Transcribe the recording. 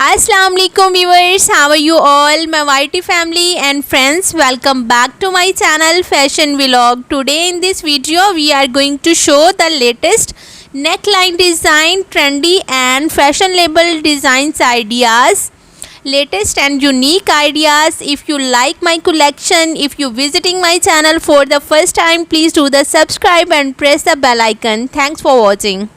Assalamu alaikum viewers, how are you all, my YT family and friends? Welcome back to my channel Fashion Vlog. Today in this video we are going to show the latest neckline design, trendy and fashionable designs ideas, latest and unique ideas. If you like my collection, if you visiting my channel for the first time, please do the subscribe and press the bell icon. Thanks for watching.